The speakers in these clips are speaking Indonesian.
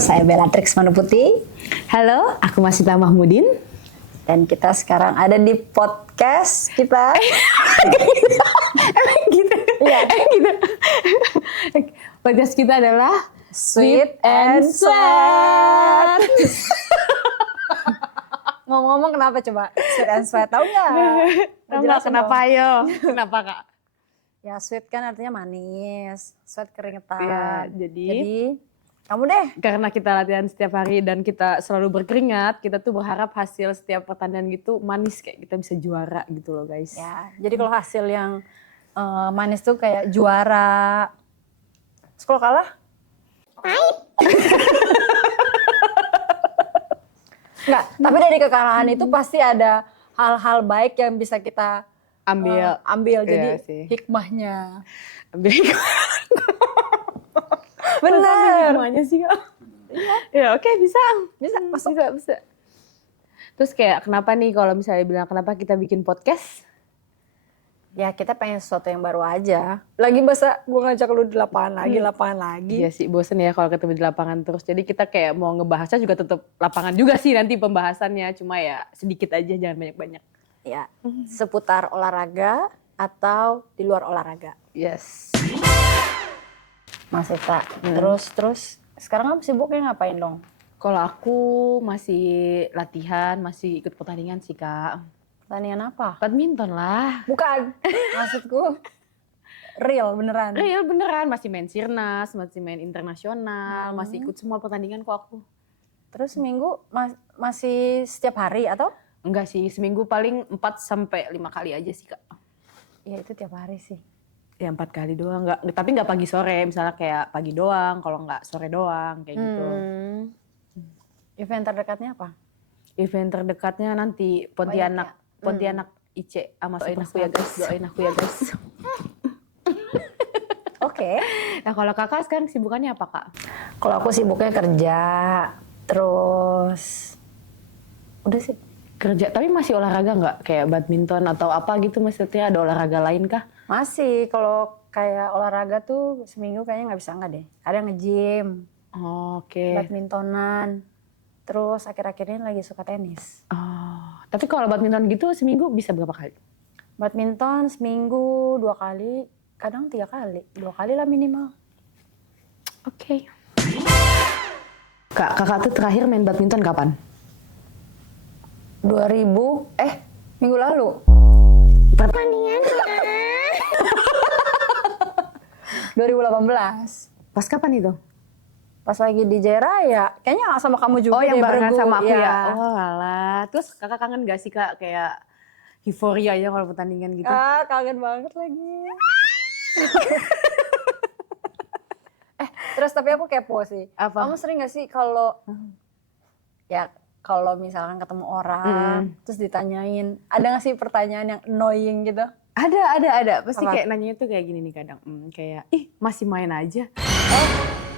saya Bellatrix Manuputi. Halo, aku Masita Mahmudin. Dan kita sekarang ada di podcast kita. Emang gitu? Iya. Gitu. Podcast kita adalah Sweet and Sweat. Ngomong-ngomong kenapa coba? Sweet and Sweat, tahu nggak? Kenapa ayo? Kenapa Kak? Ya sweet kan artinya manis, sweat keringetan. Ya, jadi kamu deh. Karena kita latihan setiap hari dan kita selalu berkeringat, kita tuh berharap hasil setiap pertandingan gitu manis, kayak kita bisa juara gitu loh guys. Ya, jadi kalau hasil yang manis tuh kayak juara. Terus kalau kalah? Pahit. Enggak, tapi dari kekalahan itu pasti ada hal-hal baik yang bisa kita ambil. Jadi sih. Hikmahnya. Ambil Bener. hikmahnya sih Kak. Ya oke, bisa. Masuk. Bisa. Terus kayak kenapa nih kalau misalnya bilang kenapa kita bikin podcast? Ya kita pengen sesuatu yang baru aja. Lagi masa gue ngajak lu di lapangan lagi. Iya sih, bosen ya kalau ketemu di lapangan terus. Jadi kita kayak mau ngebahasnya juga tetap lapangan juga sih nanti pembahasannya. Cuma ya sedikit aja, jangan banyak-banyak. Ya, seputar olahraga atau di luar olahraga. Yes. Mas Ita, terus sekarang kamu sibuknya ngapain dong? Kalau aku masih latihan, masih ikut pertandingan sih Kak. Pertandingan apa? Badminton lah. Bukan, maksudku real beneran. Real beneran, masih main sirnas, masih main internasional, masih ikut semua pertandingan kok aku. Terus seminggu masih setiap hari atau? Enggak sih, seminggu paling 4-5 kali aja sih Kak. Ya itu tiap hari sih. Ya 4 kali doang, tapi nggak pagi sore, misalnya kayak pagi doang, kalau nggak sore doang, kayak gitu. Event terdekatnya apa? Event terdekatnya nanti Pontianak IC sama Doain Super aku ya, guys. Doain aku ya guys. Oke. Nah kalau kakak sekarang sibukannya apa Kak? Kalau aku sibuknya kerja, terus udah sih. Kerja, tapi masih olahraga nggak? Kayak badminton atau apa gitu, maksudnya ada olahraga lain kah? Masih, kalau kayak olahraga tuh seminggu kayaknya nggak deh. Ada nge-gym, Oke. badmintonan, terus akhir-akhir ini lagi suka tenis. Oh, tapi kalau badminton gitu seminggu bisa berapa kali? Badminton seminggu 2 kali, kadang 3 kali. 2 kali lah minimal. Oke. Kakak tuh terakhir main badminton kapan? Minggu lalu. Pertandingan 2018. Pas kapan itu? Pas lagi di Jaya Raya. Kayaknya sama kamu juga. Oh yang deh, barengan bergu. sama aku Ya. ya? Oh alah. Terus kakak kangen gak sih Kak kayak euforia aja kalau pertandingan gitu? Kangen banget lagi. Terus tapi aku kepo sih. Apa? Kamu sering gak sih kalau kalau misalkan ketemu orang terus ditanyain, ada gak sih pertanyaan yang annoying gitu? Ada. Pasti Apa? kayak nanya tuh kayak gini nih kadang. Kayak, masih main aja.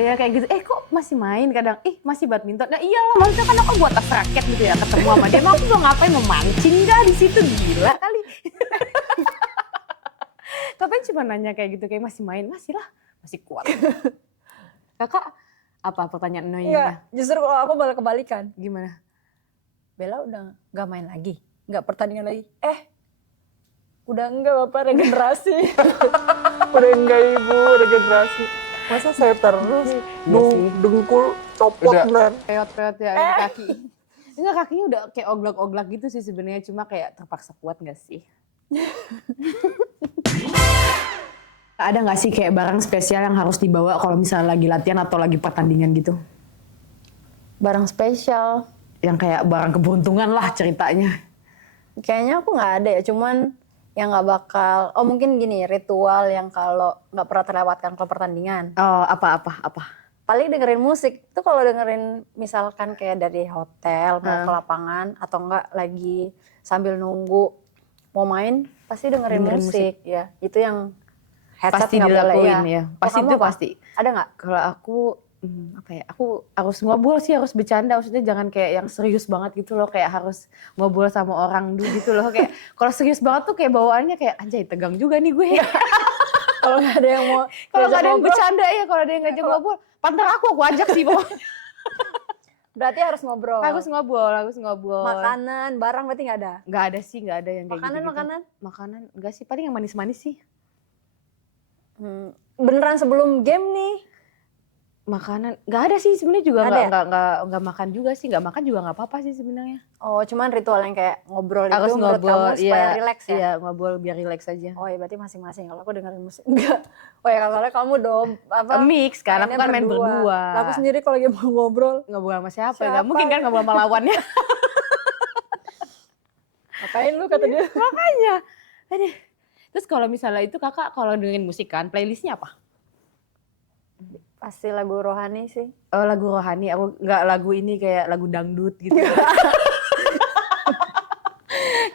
Ya kayak gitu, kok masih main? Kadang, masih badminton. Nah iyalah, maksudnya kan aku buat tas raket gitu ya, ketemu sama dia. Emang aku mau ngapain, memancing gak di situ? Gila kali. Katanya cuma nanya kayak gitu, kayak masih main. Masih lah, masih kuat. Kakak, apa pertanyaan annoying-nya? Justru kalau aku malah kebalikan. Gimana? Bella udah gak main lagi, gak pertandingan lagi. Udah enggak Bapak, regenerasi. Udah enggak Ibu, regenerasi. Masa saya terus dengkul copot dan Peot-peot ya di kaki. Enggak, kakinya udah kayak oglak-oglak gitu sih sebenarnya, cuma kayak terpaksa kuat gak sih? Ada gak sih kayak barang spesial yang harus dibawa kalau misalnya lagi latihan atau lagi pertandingan gitu? Barang spesial. Yang kayak barang keberuntungan lah ceritanya. Kayaknya aku gak ada ya, cuman yang gak bakal, mungkin gini, ritual yang kalau gak pernah terlewatkan kalau pertandingan. Oh, apa? Paling dengerin musik, itu kalau dengerin misalkan kayak dari hotel mau ke lapangan atau enggak lagi sambil nunggu mau main, pasti dengerin musik. Ya. Itu yang headset Pasti nggak boleh dilakuin ya. Pasti Kalau itu kamu apa? pasti. Ada nggak? Kalau aku aku harus ngobrol sih, harus bercanda, maksudnya jangan kayak yang serius banget gitu loh, kayak harus ngobrol sama orang dulu gitu loh, kayak kalau serius banget tuh kayak bawaannya kayak anjay tegang juga nih gue. Kalau nggak ada yang mau, Kalau nggak ada yang bercanda ya, kalau ada yang ngajak ngobrol, partner aku ajak sih pokoknya. Berarti harus ngobrol. Harus ngobrol. Makanan, barang berarti nggak ada? Nggak ada sih, nggak ada yang kayak Makanan, gitu-gitu. makanan? Makanan, enggak sih, paling yang manis-manis sih. Beneran sebelum game nih? Makanan, nggak ada sih sebenarnya juga, Nggak nggak makan juga sih, nggak makan juga nggak apa-apa sih sebenarnya. Oh, cuman ritual yang kayak ngobrol Harus itu menurut kamu ngobrol, supaya iya, rileks ya? Iya, ngobrol biar rileks aja. Oh ya berarti masing-masing. Kalau aku dengerin musik enggak. Oh ya soalnya kamu dong apa? Mix kan, aku kan main berdua. Lah aku sendiri kalau lagi mau ngobrol, Ngobrol sama siapa? Siapa? Nggak mungkin kan ngobrol sama lawannya. ngapain lu kata dia? Makanya. Aduh. Terus kalau misalnya itu kakak kalau dengerin musik kan, playlistnya apa? Pasti lagu rohani sih. Oh, lagu rohani, aku nggak lagu ini kayak lagu dangdut gitu.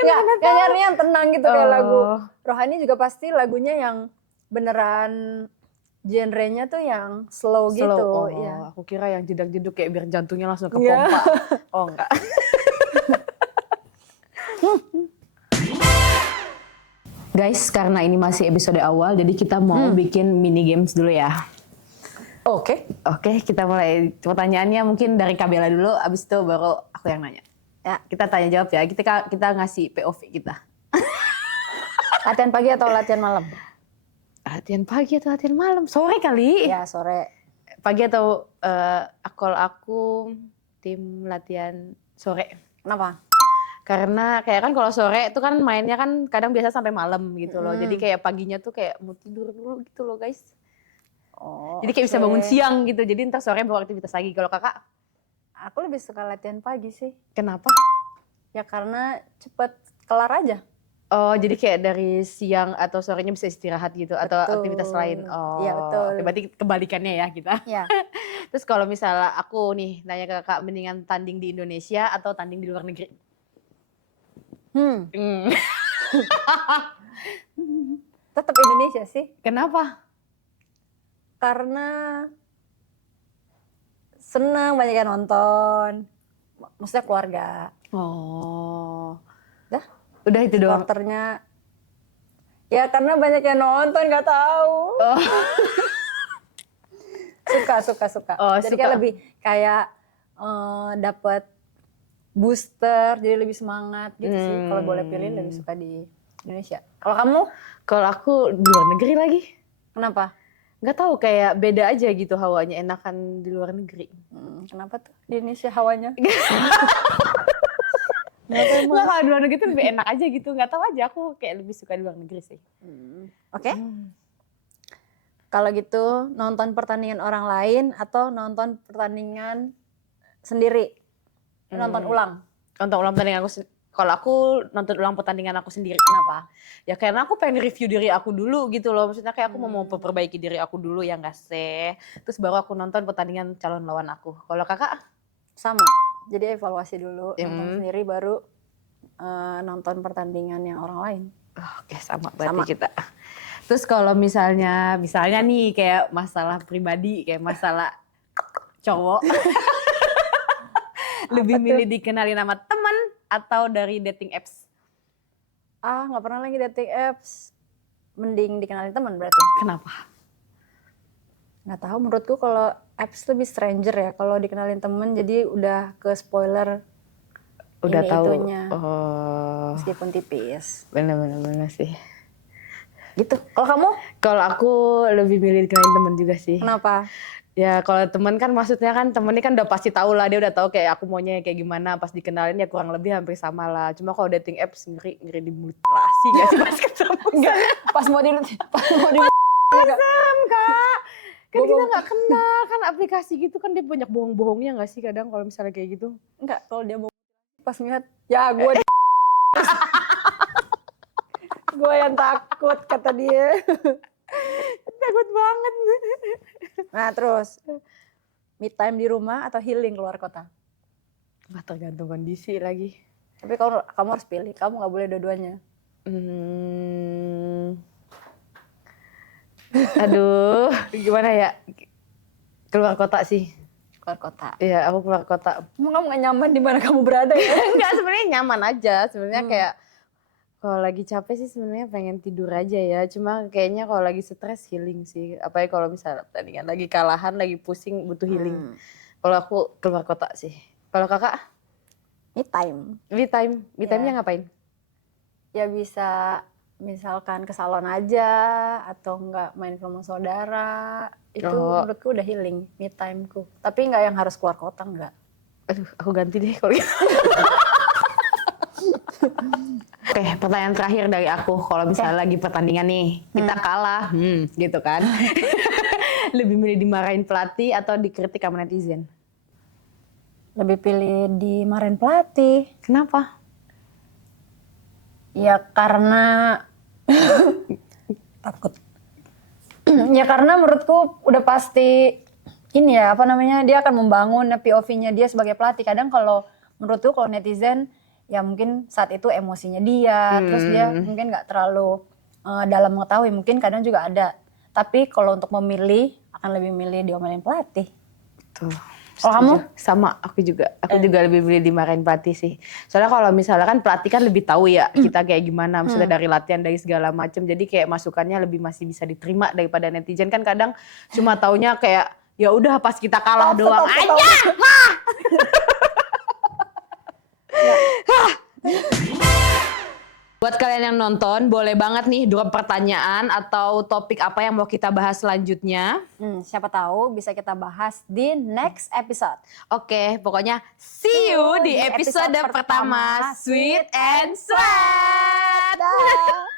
Enggak nyari yang tenang gitu kayak Oh. lagu rohani juga pasti lagunya yang beneran genrenya tuh yang slow gitu. Oh, Ya. aku kira yang jedak-jeduk kayak biar jantungnya langsung ke Iya. pompa. Oh enggak. Guys, karena ini masih episode awal, jadi kita mau bikin mini games dulu ya. Oke. Oke, kita mulai pertanyaannya mungkin dari Kabela dulu, abis itu baru aku yang nanya. Ya, kita tanya jawab ya. Kita ngasih POV kita. Latihan pagi atau latihan malam? Latihan pagi atau latihan malam? Sore kali. Ya sore. Pagi atau kalau aku tim latihan sore. Kenapa? Karena kayak kan kalau sore itu kan mainnya kan kadang biasa sampai malam gitu loh. Jadi kayak paginya tuh kayak mau tidur dulu gitu loh guys. Oh. Jadi kayak bisa oke. bangun siang gitu. Jadi ntar sore baru aktivitas lagi. Kalau kakak, Aku lebih suka latihan pagi sih. kenapa? Ya karena cepet kelar aja. Oh, jadi kayak dari siang atau sorenya bisa istirahat gitu atau Betul. aktivitas lain. Oh, Iya, betul. oke, berarti kebalikannya ya kita. Ya. Terus kalau misalnya aku nih nanya ke kakak, mendingan tanding di Indonesia atau tanding di luar negeri? Hmm. Tetap Indonesia sih. Kenapa? Karena seneng banyak yang nonton. Maksudnya keluarga. Oh, Dah, udah itu doang. supporternya. Ya karena banyak yang nonton nggak tahu. Oh. Suka. Oh, Jadi suka. kayak lebih kayak dapat booster, jadi lebih semangat gitu sih. Kalau boleh pilih lebih suka di Indonesia. Kalau kamu? Kalau aku di luar negeri lagi. Kenapa? Nggak tahu, kayak beda aja gitu hawanya, enakan di luar negeri. Kenapa tuh di Indonesia hawanya? Nggak, kalau di luar negeri tuh lebih enak aja gitu. Nggak tahu aja, aku kayak lebih suka di luar negeri sih. Oke. Kalau gitu nonton pertandingan orang lain atau nonton pertandingan sendiri? Nonton ulang. Nonton ulang pertandingan aku, kalau aku nonton ulang pertandingan aku sendiri. Kenapa? Ya karena aku pengen review diri aku dulu gitu loh. Maksudnya kayak aku mau memperbaiki diri aku dulu ya nggak sih. Terus baru aku nonton pertandingan calon lawan aku. Kalau kakak? Sama. Jadi evaluasi dulu, nonton sendiri baru nonton pertandingan yang orang lain. Oke, sama berarti Sama. kita. Terus kalau misalnya nih kayak masalah pribadi, kayak masalah cowok. Lebih milih dikenalin sama teman atau dari dating apps? Nggak pernah lagi dating apps. Mending dikenalin teman berarti. Kenapa? Nggak tahu, menurutku kalau apps lebih stranger ya. Kalau dikenalin temen jadi udah ke spoiler Udah ini tahu. itunya. Oh, Meskipun tipis. bener sih. Gitu. Kalau kamu? Kalau aku lebih milih dikenalin teman juga sih. Kenapa? Ya kalau teman kan maksudnya kan temen ini kan udah pasti tahu lah, dia udah tahu kayak aku maunya kayak gimana, pas dikenalin ya kurang lebih hampir sama lah. Cuma kalau dating apps ngeri dimutilasi gak sih pas ketemu? Enggak. Pas mau di Serem kak. Kan kita nggak kenal kan, aplikasi gitu kan dia banyak bohong-bohongnya nggak sih kadang kalau misalnya kayak gitu? Enggak, kalau dia mau pas ngeliat, ya gue gue yang takut kata dia. Takut banget. Nah terus, me time di rumah atau healing keluar kota? Nggak tergantung kondisi lagi. Tapi kamu harus pilih, kamu nggak boleh dua-duanya. Aduh, gimana ya? Keluar kota sih. Keluar kota. Iya, aku keluar kota. Emang kamu nggak nyaman di mana kamu berada ya? Enggak, sebenarnya nyaman aja. Sebenarnya kayak kalau lagi capek sih sebenarnya pengen tidur aja ya. Cuma kayaknya kalau lagi stres healing sih. Apalagi kalau misalnya pertandingan lagi kalahan, lagi pusing butuh healing. Kalau aku keluar kota sih. Kalau kakak? Me time. Me time. Me time-nya ngapain? Ya bisa misalkan ke salon aja atau enggak main ke rumah saudara. Itu menurutku udah healing me time-ku. Tapi enggak yang harus keluar kota, enggak. Aduh, aku ganti deh kalau gitu. Oke, pertanyaan terakhir dari aku. Kalau misalnya lagi pertandingan nih, kita kalah, gitu kan. Lebih milih dimarahin pelatih atau dikritik sama netizen? Lebih pilih dimarahin pelatih. Kenapa? Ya karena takut. Ya karena menurutku udah pasti ini ya, apa namanya, dia akan membangun POV-nya dia sebagai pelatih. Kadang kalau menurutku kalau netizen ya mungkin saat itu emosinya dia, terus dia mungkin nggak terlalu dalam mengetahui, mungkin kadang juga ada. Tapi kalau untuk memilih, akan lebih milih diomelin pelatih. Tuh. Kalau kamu? Sama, aku juga lebih milih dimarahin pelatih sih. Soalnya kalau misalnya kan pelatih kan lebih tahu ya kita kayak gimana, misalnya dari latihan, dari segala macam. Jadi kayak masukannya lebih masih bisa diterima daripada netizen kan kadang cuma taunya kayak ya udah pas kita kalah doang aja. Buat kalian yang nonton, boleh banget nih drop pertanyaan atau topik apa yang mau kita bahas selanjutnya. Siapa tahu bisa kita bahas di next episode. Oke, pokoknya see you di episode pertama Sweet and Sweat. Dah.